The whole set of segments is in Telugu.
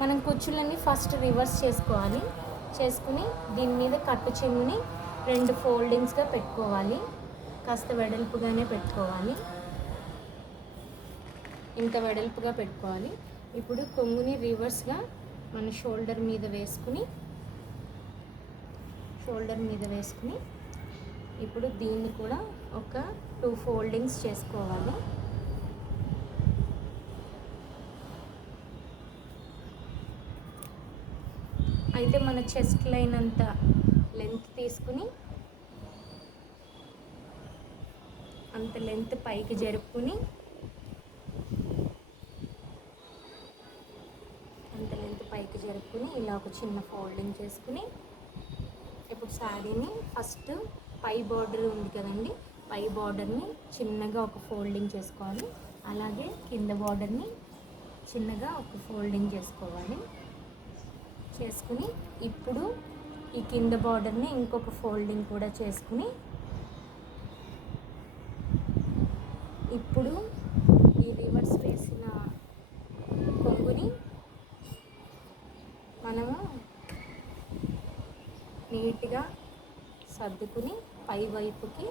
మనం కుచ్చులన్నీ ఫస్ట్ రివర్స్ చేసుకోవాలి. చేసుకుని దీని మీద కట్టు చెంగుని 2 ఫోల్డింగ్స్గా పెట్టుకోవాలి. కాస్త వెడల్పుగానే పెట్టుకోవాలి. ఇంత వెడల్పుగా పెట్టుకోవాలి. ఇప్పుడు కొంగుని రివర్స్గా మన షోల్డర్ మీద వేసుకుని ఇప్పుడు దీన్ని కూడా ఒక 2 ఫోల్డింగ్స్ చేసుకోవాలి. అయితే మన చెస్ట్ లైన్ అంత లెంత్ తీసుకుని అంత లెంత్ పైకి జరుపుకుని ఇలా ఒక చిన్న ఫోల్డింగ్ చేసుకుని ఇప్పుడు శారీని ఫస్ట్ పై బార్డర్ ఉంది కదండి, పై బార్డర్ని చిన్నగా ఒక ఫోల్డింగ్ చేసుకోవాలి. అలాగే కింద బార్డర్ని చిన్నగా ఒక ఫోల్డింగ్ చేసుకోవాలి. చేసుకుని ఇప్పుడు ఈ కింద బార్డర్ని ఇంకొక ఫోల్డింగ్ కూడా చేసుకుని ఇప్పుడు ఈ రివర్స్ వేసిన కొంగుని మనము నీట్గా సర్దుకుని పై వైపుకి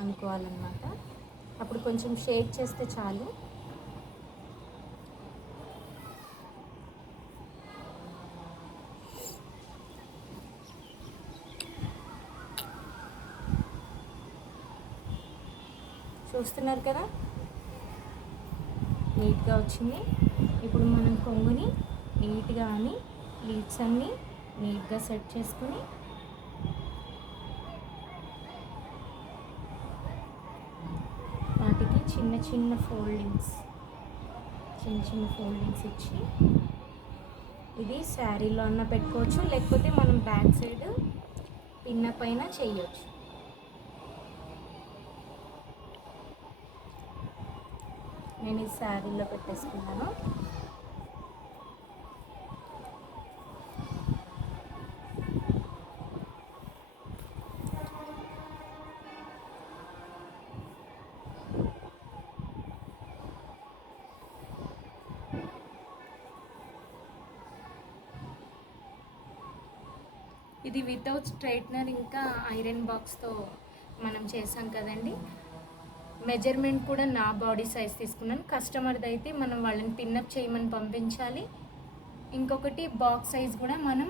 అనుకోవాలన్నమాట. అప్పుడు కొంచెం షేక్ చేస్తే చాలు. చూస్తున్నారు కదా, నీట్గా వచ్చింది. ఇప్పుడు మనం కొంగుని నీట్గా ప్లీట్స్ అన్నీ నీట్గా సెట్ చేసుకుని వాటికి చిన్న చిన్న ఫోల్డింగ్స్ ఇచ్చి ఇది శారీలో అన్న పెట్టుకోవచ్చు, లేకపోతే మనం బ్యాక్ సైడ్ పిన్న పైన చేయొచ్చు. నేను ఈ శారీలో పెట్టేసుకున్నాను. ఇది వితౌట్ స్ట్రైట్నర్ ఇంకా ఐరన్ బాక్స్తో మనం చేసాం కదండి. మెజర్మెంట్ కూడా నా బాడీ సైజ్ తీసుకున్నాను. కస్టమర్ది అయితే మనం వాళ్ళని పిన్అప్ చేయమని పంపించాలి. ఇంకొకటి బాక్స్ సైజ్ కూడా మనం